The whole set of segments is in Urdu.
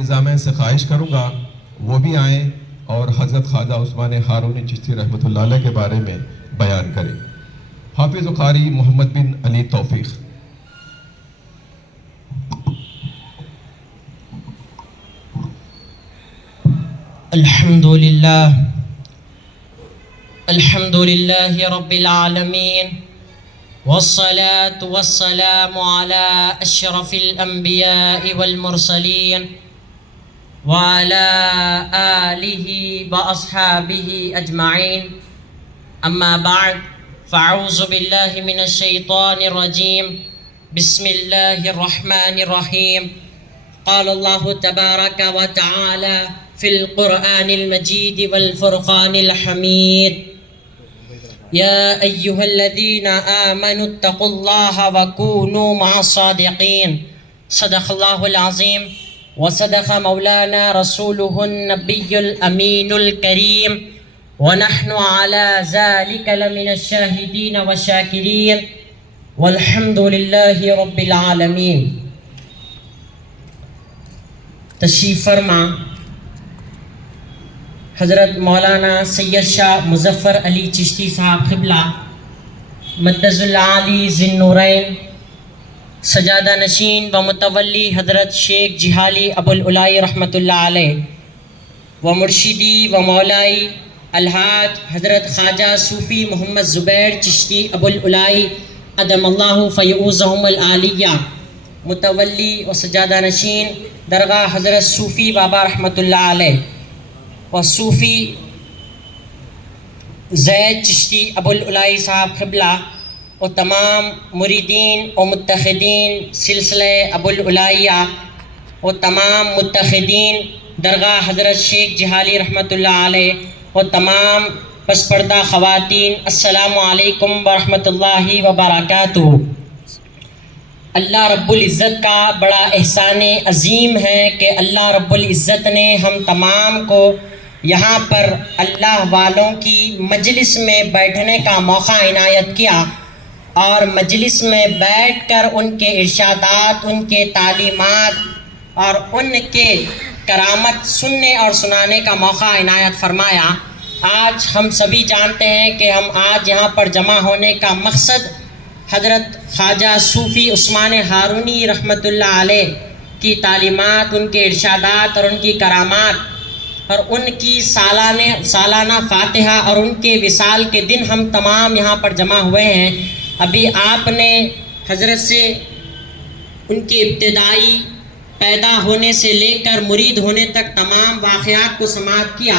نظامین سے خواہش کروں گا وہ بھی آئیں اور حضرت خواجہ عثمان ہارونی چشتی رحمۃ اللہ علیہ کے بارے میں بیان کریں۔ حافظ قاری محمد بن علی توفیق۔ الحمد لله رب العالمين والصلاة والسلام على أشرف الأنبياء والمرسلين وعلى آله وأصحابه أجمعين، أما بعد، فأعوذ بالله من الشيطان الرجيم، بسم الله الرحمن الرحيم۔ قال الله تبارك وتعالى في القرآن المجيد والفرقان الحميد: يا أيها الذين آمنوا اتقوا الله وكونوا مع الصادقين۔ صدق الله العظيم وصدق مولانا رسوله النبي الأمين الكريم، ونحن على ذلك لمن الشاهدين والشاكرين، والحمد لله رب العالمين۔ تشریف فرما حضرت مولانا سید شاہ مظفر علی چشتی صاحب قبلہ مدظ العالی ذی النورین، سجادہ نشین و متولی حضرت شیخ جہالی ابو العلائی رحمۃ اللہ علیہ، و مرشدی و مولائی الحاج حضرت خواجہ صوفی محمد زبیر چشتی ابو العلائی ادم اللہ فیعوزہم العالیہ، متولی و سجادہ نشین درگاہ حضرت صوفی بابا رحمۃ اللہ علیہ، و صوفی زید چشتی ابو العلائی صاحب قبلہ، و تمام مریدین و متحدین سلسلہ ابو العلائیہ، و تمام متحدین درگاہ حضرت شیخ جہالی رحمۃ اللہ علیہ، و تمام پس پردہ خواتین، السلام علیکم ورحمۃ اللہ وبرکاتہ۔ اللہ رب العزت کا بڑا احسان عظیم ہے کہ اللہ رب العزت نے ہم تمام کو یہاں پر اللہ والوں کی مجلس میں بیٹھنے کا موقع عنایت کیا، اور مجلس میں بیٹھ کر ان کے ارشادات، ان کے تعلیمات اور ان کے کرامت سننے اور سنانے کا موقع عنایت فرمایا۔ آج ہم سبھی جانتے ہیں کہ ہم آج یہاں پر جمع ہونے کا مقصد حضرت خواجہ صوفی عثمان ہارونی رحمۃ اللہ علیہ کی تعلیمات، ان کے ارشادات اور ان کی کرامات اور ان کی سالانہ فاتحہ اور ان کے وصال کے دن ہم تمام یہاں پر جمع ہوئے ہیں۔ ابھی آپ نے حضرت سے ان کے ابتدائی پیدا ہونے سے لے کر مرید ہونے تک تمام واقعات کو سماعت کیا۔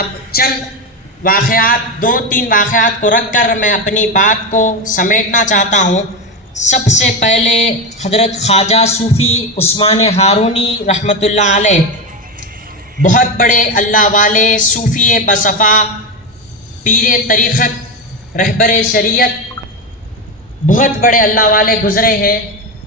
اب چند واقعات، 2-3 واقعات کو رکھ کر میں اپنی بات کو سمیٹنا چاہتا ہوں۔ سب سے پہلے حضرت خواجہ صوفی عثمان ہارونی رحمۃ اللہ علیہ بہت بڑے اللہ والے، صوفی بصفا، پیر طریقت، رہبر شریعت، بہت بڑے اللہ والے گزرے ہیں۔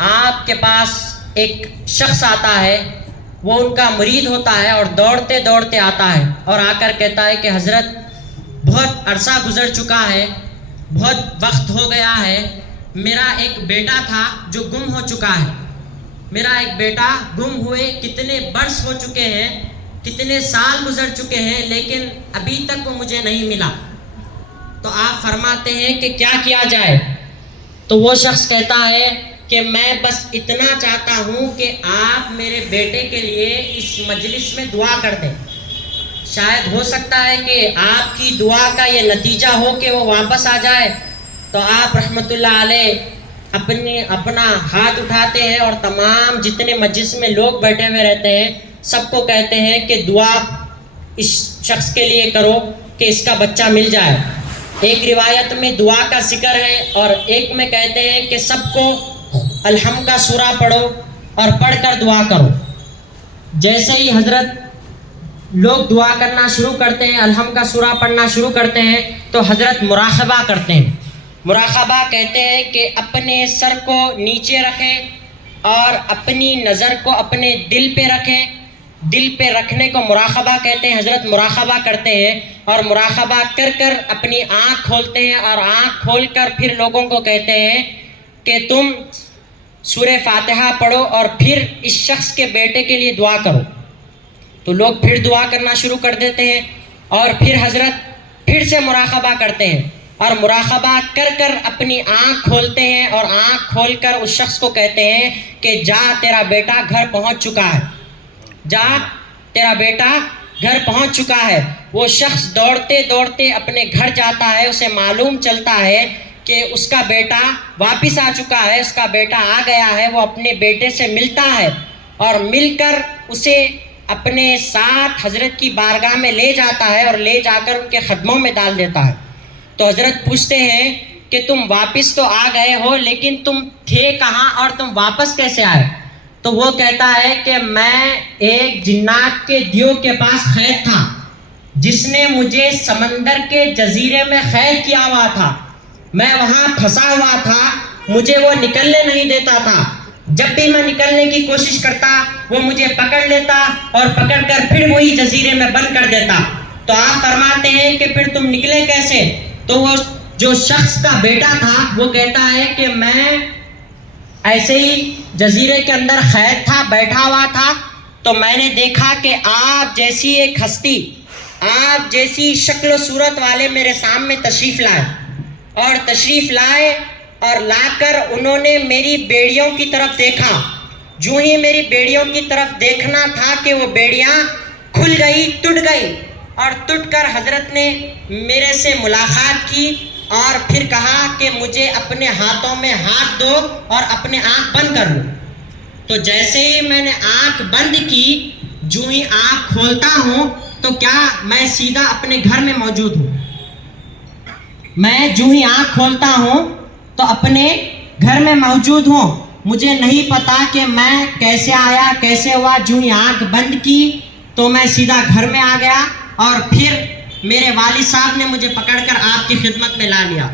آپ کے پاس ایک شخص آتا ہے، وہ ان کا مرید ہوتا ہے اور دوڑتے دوڑتے آتا ہے اور آ کر کہتا ہے کہ حضرت بہت عرصہ گزر چکا ہے، بہت وقت ہو گیا ہے، میرا ایک بیٹا تھا جو گم ہو چکا ہے، میرا ایک بیٹا گم ہوئے کتنے برس ہو چکے ہیں، کتنے سال گزر چکے ہیں، لیکن ابھی تک وہ مجھے نہیں ملا۔ تو آپ فرماتے ہیں کہ کیا کیا جائے؟ تو وہ شخص کہتا ہے کہ میں بس اتنا چاہتا ہوں کہ آپ میرے بیٹے کے لیے اس مجلس میں دعا کر دیں، شاید ہو سکتا ہے کہ آپ کی دعا کا یہ نتیجہ ہو کہ وہ واپس آ جائے۔ تو آپ رحمۃ اللہ علیہ اپنا ہاتھ اٹھاتے ہیں اور تمام جتنے مجلس میں لوگ بیٹھے ہوئے رہتے ہیں سب کو کہتے ہیں کہ دعا اس شخص کے لیے کرو کہ اس کا بچہ مل جائے۔ ایک روایت میں دعا کا ذکر ہے اور ایک میں کہتے ہیں کہ سب کو الحمد کا سورہ پڑھو اور پڑھ کر دعا کرو۔ جیسے ہی حضرت لوگ دعا کرنا شروع کرتے ہیں، الحمد کا سورہ پڑھنا شروع کرتے ہیں، تو حضرت مراقبہ کرتے ہیں۔ مراقبہ کہتے ہیں کہ اپنے سر کو نیچے رکھیں اور اپنی نظر کو اپنے دل پہ رکھیں، دل پہ رکھنے کو مراقبہ کہتے ہیں۔ حضرت مراقبہ کرتے ہیں اور مراقبہ کر کر اپنی آنکھ کھولتے ہیں اور آنکھ کھول کر پھر لوگوں کو کہتے ہیں کہ تم سورہ فاتحہ پڑھو اور پھر اس شخص کے بیٹے کے لیے دعا کرو. تو لوگ پھر دعا کرنا شروع کر دیتے ہیں اور پھر حضرت پھر سے مراقبہ کرتے ہیں اور مراقبہ کر کر اپنی آنکھ کھولتے ہیں اور آنکھ کھول کر اس شخص کو کہتے ہیں کہ جا تیرا بیٹا گھر پہنچ چکا ہے، جا تیرا بیٹا گھر پہنچ چکا ہے. وہ شخص دوڑتے دوڑتے اپنے گھر جاتا ہے. اسے معلوم چلتا ہے کہ اس کا بیٹا واپس آ چکا ہے، اس کا بیٹا آ گیا ہے. وہ اپنے بیٹے سے ملتا ہے اور مل کر اسے اپنے ساتھ حضرت کی بارگاہ میں لے جاتا ہے اور لے جا کر ان کے قدموں میں ڈال دیتا ہے. تو حضرت پوچھتے ہیں کہ تم واپس تو آ گئے ہو لیکن تم تھے کہاں اور تم واپس کیسے آئے؟ تو وہ کہتا ہے کہ میں ایک جنات کے دیو کے پاس قید تھا جس نے مجھے سمندر کے جزیرے میں قید کیا ہوا تھا. میں وہاں پھنسا ہوا تھا، مجھے وہ نکلنے نہیں دیتا تھا. جب بھی میں نکلنے کی کوشش کرتا وہ مجھے پکڑ لیتا اور پکڑ کر پھر وہی جزیرے میں بند کر دیتا. تو آپ فرماتے ہیں کہ پھر تم نکلے کیسے؟ تو وہ جو شخص کا بیٹا تھا وہ کہتا ہے کہ میں ایسے ہی جزیرے کے اندر قید تھا، بیٹھا ہوا تھا. تو میں نے دیکھا کہ آپ جیسی ایک ہستی، آپ جیسی شکل و صورت والے میرے سامنے تشریف لائے اور تشریف لائے اور لا کر انہوں نے میری بیڑیوں کی طرف دیکھا. جو ہی میری بیڑیوں کی طرف دیکھنا تھا کہ وہ بیڑیاں کھل گئی، ٹوٹ گئی اور ٹوٹ کر حضرت نے میرے سے ملاقات کی اور پھر کہا کہ مجھے اپنے ہاتھوں میں ہاتھ دو اور اپنے آنکھ بند کر لو. تو جیسے ہی میں نے آنکھ بند کی، جو ہی آنکھ کھولتا ہوں تو کیا میں سیدھا اپنے گھر میں موجود ہوں. میں جو ہی آنکھ کھولتا ہوں تو اپنے گھر میں موجود ہوں. مجھے نہیں پتا کہ میں کیسے آیا، کیسے ہوا. جو ہی آنکھ بند کی تو میں سیدھا گھر میں آ گیا اور پھر میرے والد صاحب نے مجھے پکڑ کر آپ کی خدمت میں لا لیا.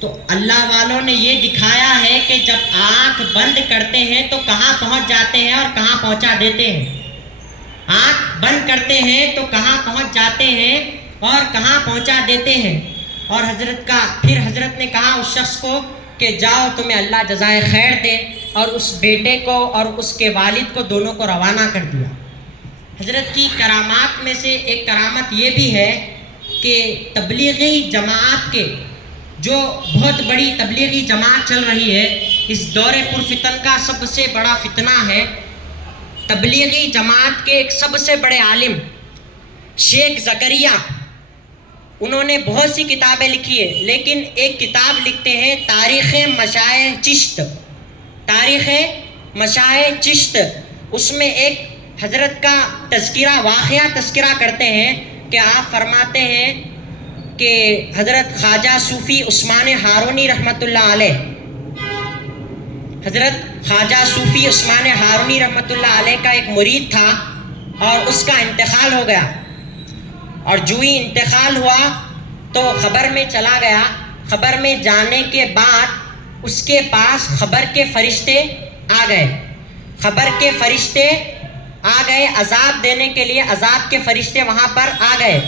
تو اللہ والوں نے یہ دکھایا ہے کہ جب آنکھ بند کرتے ہیں تو کہاں پہنچ جاتے ہیں اور کہاں پہنچا دیتے ہیں. آنکھ بند کرتے ہیں تو کہاں پہنچ جاتے ہیں اور کہاں پہنچا دیتے ہیں. اور پھر حضرت نے کہا اس شخص کو کہ جاؤ تمہیں اللہ جزائے خیر دے، اور اس بیٹے کو اور اس کے والد کو دونوں کو روانہ کر دیا. حضرت کی کرامات میں سے ایک کرامت یہ بھی ہے کہ تبلیغی جماعت کے، جو بہت بڑی تبلیغی جماعت چل رہی ہے، اس دور پرفتن کا سب سے بڑا فتنہ ہے. تبلیغی جماعت کے ایک سب سے بڑے عالم شیخ زکریا، انہوں نے بہت سی کتابیں لکھی ہے، لیکن ایک کتاب لکھتے ہیں تاریخ مشائخ چشت. تاریخ مشائخ چشت، اس میں ایک حضرت کا تذکرہ، واقعہ تذکرہ کرتے ہیں کہ آپ فرماتے ہیں کہ حضرت خواجہ صوفی عثمان ہارونی رحمۃ اللہ علیہ، حضرت خواجہ صوفی عثمان ہارونی رحمۃ اللہ علیہ کا ایک مرید تھا اور اس کا انتقال ہو گیا. اور جو ہی انتقال ہوا تو خبر میں چلا گیا. خبر میں جانے کے بعد اس کے پاس خبر کے فرشتے آ گئے. خبر کے فرشتے آ گئے عذاب دینے کے لیے. عذاب کے فرشتے وہاں پر آ گئے.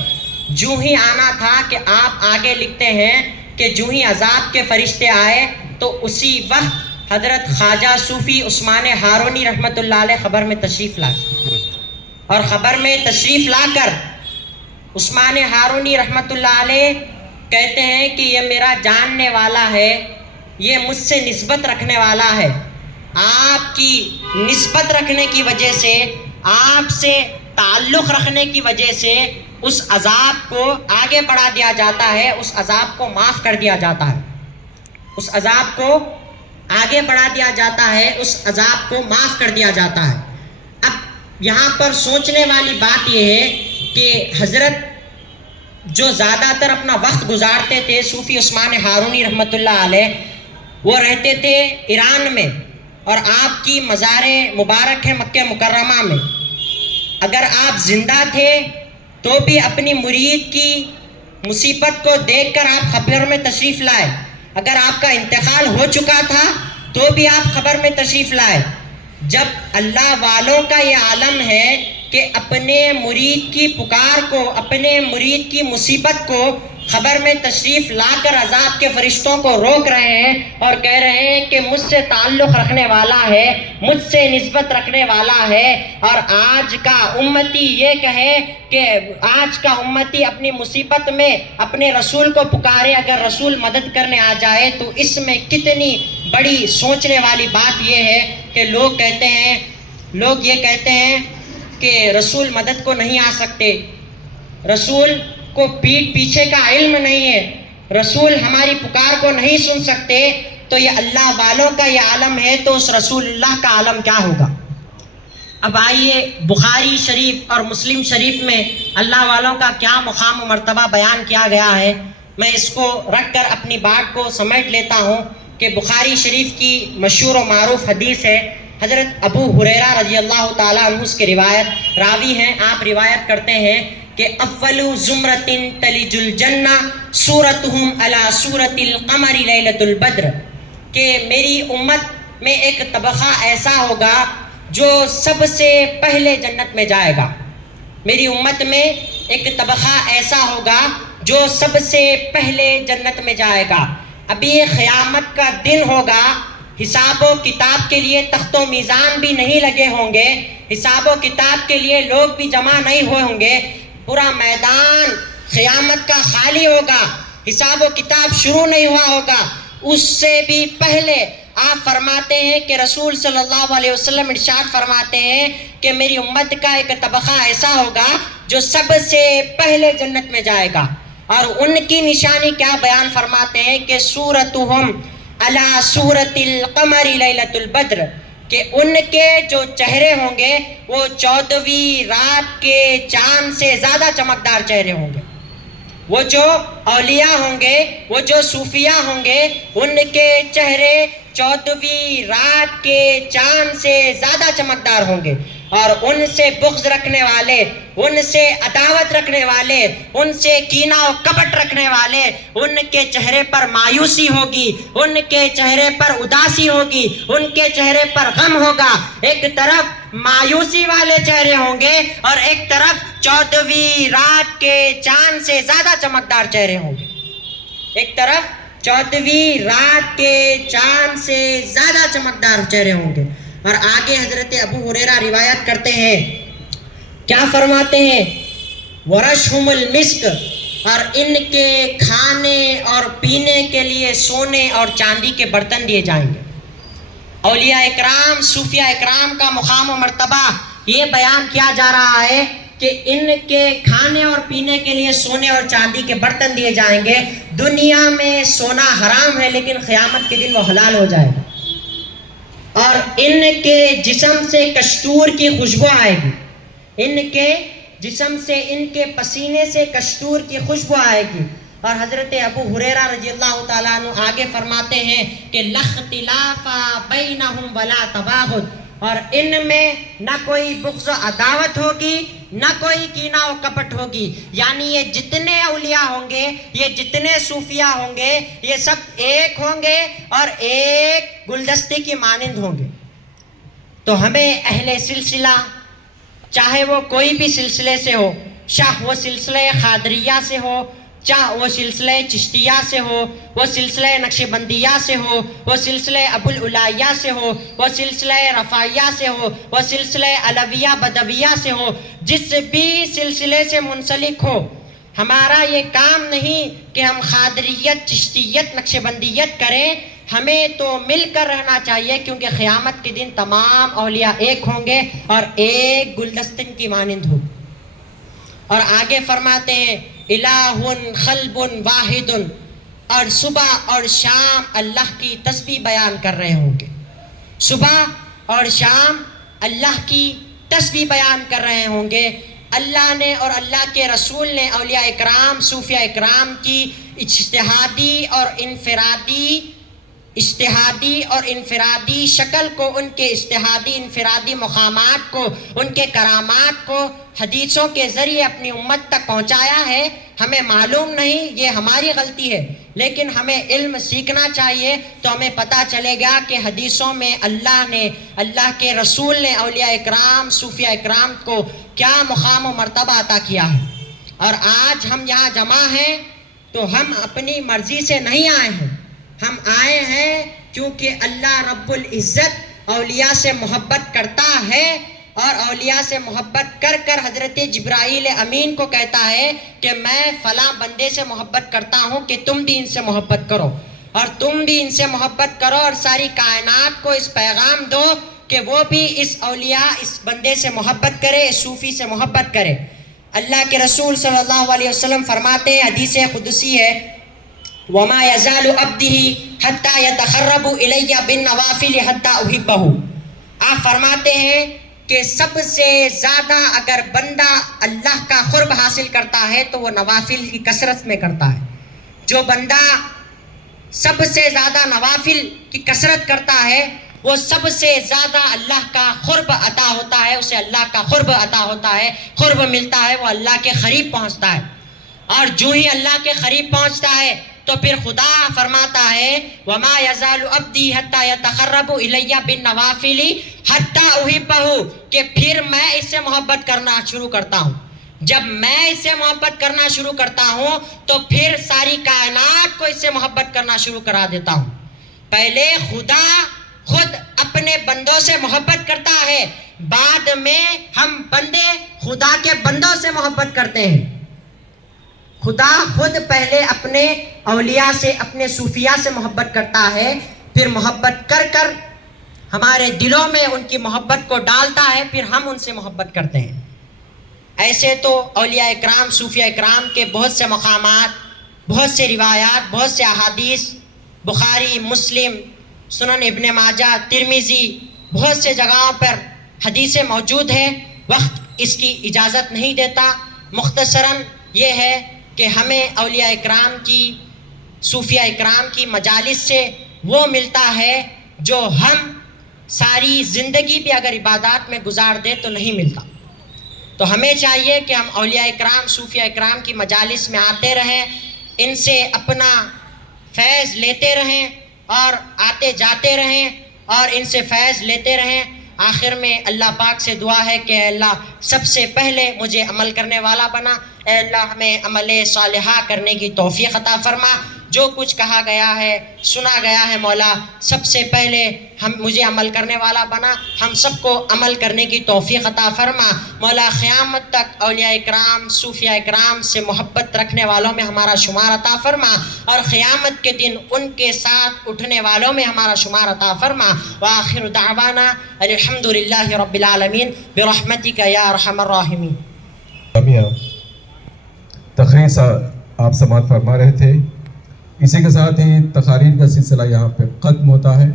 جو ہی آنا تھا کہ آپ آگے لکھتے ہیں کہ جو ہی عذاب کے فرشتے آئے تو اسی وقت حضرت خواجہ صوفی عثمان ہارونی رحمۃ اللہ علیہ خبر میں تشریف لائے. اور خبر میں تشریف لا کر عثمان ہارونی رحمۃ اللہ علیہ کہتے ہیں کہ یہ میرا جاننے والا ہے، یہ مجھ سے نسبت رکھنے والا ہے. آپ کی نسبت رکھنے کی وجہ سے، آپ سے تعلق رکھنے کی وجہ سے اس عذاب کو آگے بڑھا دیا جاتا ہے، اس عذاب کو معاف کر دیا جاتا ہے، اس عذاب کو آگے بڑھا دیا جاتا ہے، اس عذاب کو معاف کر دیا جاتا ہے. اب یہاں پر سوچنے والی بات یہ ہے کہ حضرت جو زیادہ تر اپنا وقت گزارتے تھے، صوفی عثمان ہارونی رحمۃ اللہ علیہ، وہ رہتے تھے ایران میں اور آپ کی مزار مبارک ہے مکہ مکرمہ میں. اگر آپ زندہ تھے تو بھی اپنی مرید کی مصیبت کو دیکھ کر آپ خبر میں تشریف لائے. اگر آپ کا انتقال ہو چکا تھا تو بھی آپ خبر میں تشریف لائے. جب اللہ والوں کا یہ عالم ہے کہ اپنے مرید کی پکار کو، اپنے مرید کی مصیبت کو خبر میں تشریف لا کر عذاب کے فرشتوں کو روک رہے ہیں اور کہہ رہے ہیں کہ مجھ سے تعلق رکھنے والا ہے، مجھ سے نسبت رکھنے والا ہے. اور آج کا امتی یہ کہے کہ آج کا امتی اپنی مصیبت میں اپنے رسول کو پکارے، اگر رسول مدد کرنے آ جائے تو اس میں کتنی بڑی سوچنے والی بات یہ ہے کہ لوگ یہ کہتے ہیں کہ رسول مدد کو نہیں آ سکتے، رسول کو پیٹھ پیچھے کا علم نہیں ہے، رسول ہماری پکار کو نہیں سن سکتے. تو یہ اللہ والوں کا یہ عالم ہے تو اس رسول اللہ کا عالم کیا ہوگا؟ اب آئیے بخاری شریف اور مسلم شریف میں اللہ والوں کا کیا مقام و مرتبہ بیان کیا گیا ہے. میں اس کو رکھ کر اپنی بات کو سمیٹ لیتا ہوں کہ بخاری شریف کی مشہور و معروف حدیث ہے، حضرت ابو ہریرہ رضی اللہ تعالیٰ عنہ اس کی روایت راوی ہیں. آپ روایت کرتے ہیں کہ اول زمرۃ تلج الجنہ صورتہم علی صورت القمر لیلۃ البدر، کہ میری امت میں ایک طبقہ ایسا ہوگا جو سب سے پہلے جنت میں جائے گا. میری امت میں ایک طبقہ ایسا ہوگا جو سب سے پہلے جنت میں جائے گا. ابھی یہ قیامت کا دن ہوگا، حساب و کتاب کے لیے تخت و میزان بھی نہیں لگے ہوں گے، حساب و کتاب کے لیے لوگ بھی جمع نہیں ہوئے ہوں گے، پورا میدان قیامت کا خالی ہوگا، حساب و کتاب شروع نہیں ہوا ہوگا. اس سے بھی پہلے آپ فرماتے ہیں کہ رسول صلی اللہ علیہ وسلم ارشاد فرماتے ہیں کہ میری امت کا ایک طبقہ ایسا ہوگا جو سب سے پہلے جنت میں جائے گا. اور ان کی نشانی کیا بیان فرماتے ہیں کہ صورتہم علی صورت القمر لیلۃ البدر، کہ ان کے جو چہرے ہوں گے وہ 14ویں رات کے چاند سے زیادہ چمکدار چہرے ہوں گے. وہ جو اولیاء ہوں گے، وہ جو صوفیاء ہوں گے، ان کے چہرے 14ویں رات کے چاند سے زیادہ چمکدار ہوں گے. اور ان سے بغض رکھنے والے، ان سے عداوت رکھنے والے، ان سے کینہ و کپٹ رکھنے والے، ان کے چہرے پر مایوسی ہوگی، ان کے چہرے پر اداسی ہوگی، ان کے چہرے پر غم ہوگا. ایک طرف مایوسی والے چہرے ہوں گے اور ایک طرف 14ویں رات کے چاند سے زیادہ چمکدار چہرے ہوں گے. ایک طرف 14ویں رات کے چاند سے زیادہ چمکدار چہرے ہوں گے. اور آگے حضرت ابو ہریرہ روایت کرتے ہیں، کیا فرماتے ہیں؟ ورشہم المسک، اور ان کے کھانے اور پینے کے لیے سونے اور چاندی کے برتن دیے جائیں گے. اولیاء اکرام، صوفیاء اکرام کا مقام و مرتبہ یہ بیان کیا جا رہا ہے کہ ان کے کھانے اور پینے کے لیے سونے اور چاندی کے برتن دیے جائیں گے. دنیا میں سونا حرام ہے لیکن قیامت کے دن وہ حلال ہو جائے گا. اور ان کے جسم سے کستور کی خوشبو آئے گی، ان کے جسم سے، ان کے پسینے سے کستور کی خوشبو آئے گی. اور حضرت ابو ہریرہ رضی اللہ تعالیٰ عنہ آگے فرماتے ہیں کہ لا اختلاف بینہم ولا تباغض، اور ان میں نہ کوئی بغض و عداوت ہوگی، نہ کوئی کینہ و کپٹ ہوگی. یعنی یہ جتنے اولیاء ہوں گے، یہ جتنے صوفیاء ہوں گے، یہ سب ایک ہوں گے اور ایک گلدستے کی مانند ہوں گے. تو ہمیں اہل سلسلہ، چاہے وہ کوئی بھی سلسلے سے ہو، چاہے وہ سلسلہ قادریہ سے ہو، چاہے وہ سلسلہ چشتیہ سے ہو، وہ سلسلہ نقشبندیہ سے ہو، وہ سلسلہ ابو العلائیہ سے ہو، وہ سلسلہ رفاعیہ سے ہو، وہ سلسلہ علویہ بدویہ سے ہو، جس بھی سلسلے سے منسلک ہو، ہمارا یہ کام نہیں کہ ہم قادریت، چشتیت، نقشبندیت کریں. ہمیں تو مل کر رہنا چاہیے، کیونکہ قیامت کے دن تمام اولیاء ایک ہوں گے اور ایک گلدستن کی مانند ہو. اور آگے فرماتے ہیں الہ قلب واحد، اور صبح اور شام اللہ کی تسبیح بیان کر رہے ہوں گے. صبح اور شام اللہ کی تسبیح بیان کر رہے ہوں گے. اللہ نے اور اللہ کے رسول نے اولیاء اکرام، صوفیاء اکرام کی اجتہادی اور انفرادی شکل کو، ان کے اجتہادی انفرادی مقامات کو، ان کے کرامات کو حدیثوں کے ذریعے اپنی امت تک پہنچایا ہے. ہمیں معلوم نہیں، یہ ہماری غلطی ہے، لیکن ہمیں علم سیکھنا چاہیے تو ہمیں پتہ چلے گا کہ حدیثوں میں اللہ نے، اللہ کے رسول نے اولیاء اکرام، صوفیاء اکرام کو کیا مقام و مرتبہ عطا کیا ہے. اور آج ہم یہاں جمع ہیں تو ہم اپنی مرضی سے نہیں آئے ہیں، ہم آئے ہیں کیونکہ اللہ رب العزت اولیاء سے محبت کرتا ہے، اور اولیاء سے محبت کر کر حضرت جبرائیل امین کو کہتا ہے کہ میں فلاں بندے سے محبت کرتا ہوں کہ تم بھی ان سے محبت کرو، اور تم بھی ان سے محبت کرو، اور ساری کائنات کو اس پیغام دو کہ وہ بھی اس اولیاء اس بندے سے محبت کرے، اس صوفی سے محبت کرے۔ اللہ کے رسول صلی اللہ علیہ وسلم فرماتے ہیں، حدیث قدسی ہے، وَمَا يَزَالُ عَبْدِهِ حَتَّى يَتَقَرَّبُ إِلَيَّ بِالنَّوَافِلِ حَتَّى أُحِبَّهُ۔ آپ فرماتے ہیں کہ سب سے زیادہ اگر بندہ اللہ کا قرب حاصل کرتا ہے تو وہ نوافل کی کثرت میں کرتا ہے۔ جو بندہ سب سے زیادہ نوافل کی کثرت کرتا ہے وہ سب سے زیادہ اللہ کا قرب عطا ہوتا ہے، اسے اللہ کا قرب عطا ہوتا ہے، قرب ملتا ہے، وہ اللہ کے قریب پہنچتا ہے۔ اور جو ہی اللہ کے قریب پہنچتا ہے تو پھر خدا فرماتا ہے وَمَا يَزَالُ عَبْدِي حَتَّى يَتَقَرَّبُ إِلَيَّ بِالنَّوَافِلِ حَتَّى أُحِبَّهُ، کہ پھر میں اس سے محبت کرنا شروع کرتا ہوں۔ جب میں اس سے محبت کرنا شروع کرتا ہوں تو پھر ساری کائنات کو اس سے محبت کرنا شروع کرا دیتا ہوں۔ پہلے خدا خود اپنے بندوں سے محبت کرتا ہے، بعد میں ہم بندے خدا کے بندوں سے محبت کرتے ہیں۔ خدا خود پہلے اپنے اولیاء سے، اپنے صوفیاء سے محبت کرتا ہے، پھر محبت کر کر ہمارے دلوں میں ان کی محبت کو ڈالتا ہے، پھر ہم ان سے محبت کرتے ہیں۔ ایسے تو اولیاء اکرام، صوفیاء اکرام کے بہت سے مقامات، بہت سے روایات، بہت سے احادیث، بخاری، مسلم، سنن ابن ماجہ، ترمذی، بہت سے جگہوں پر حدیثیں موجود ہیں۔ وقت اس کی اجازت نہیں دیتا، مختصراً یہ ہے کہ ہمیں اولیاء اکرام کی، صوفیاء اکرام کی مجالس سے وہ ملتا ہے جو ہم ساری زندگی بھی اگر عبادات میں گزار دیں تو نہیں ملتا۔ تو ہمیں چاہیے کہ ہم اولیاء اکرام، صوفیاء اکرام کی مجالس میں آتے رہیں، ان سے اپنا فیض لیتے رہیں اور آتے جاتے رہیں اور ان سے فیض لیتے رہیں۔ آخر میں اللہ پاک سے دعا ہے کہ اے اللہ سب سے پہلے مجھے عمل کرنے والا بنا، اے اللہ ہمیں عمل صالحہ کرنے کی توفیق عطا فرما۔ جو کچھ کہا گیا ہے، سنا گیا ہے مولا، سب سے پہلے مجھے عمل کرنے والا بنا، ہم سب کو عمل کرنے کی توفیق عطا فرما۔ مولا قیامت تک اولیاء اکرام، صوفیاء اکرام سے محبت رکھنے والوں میں ہمارا شمار عطا فرما، اور قیامت کے دن ان کے ساتھ اٹھنے والوں میں ہمارا شمار عطا فرما۔ وآخر دعوانا الحمدللہ رب العالمین برحمتک یا ارحم الراحمین۔ تقریر آپ سماعت فرما رہے تھے، اسی کے ساتھ ہی تقاریر کا سلسلہ یہاں پہ ختم ہوتا ہے۔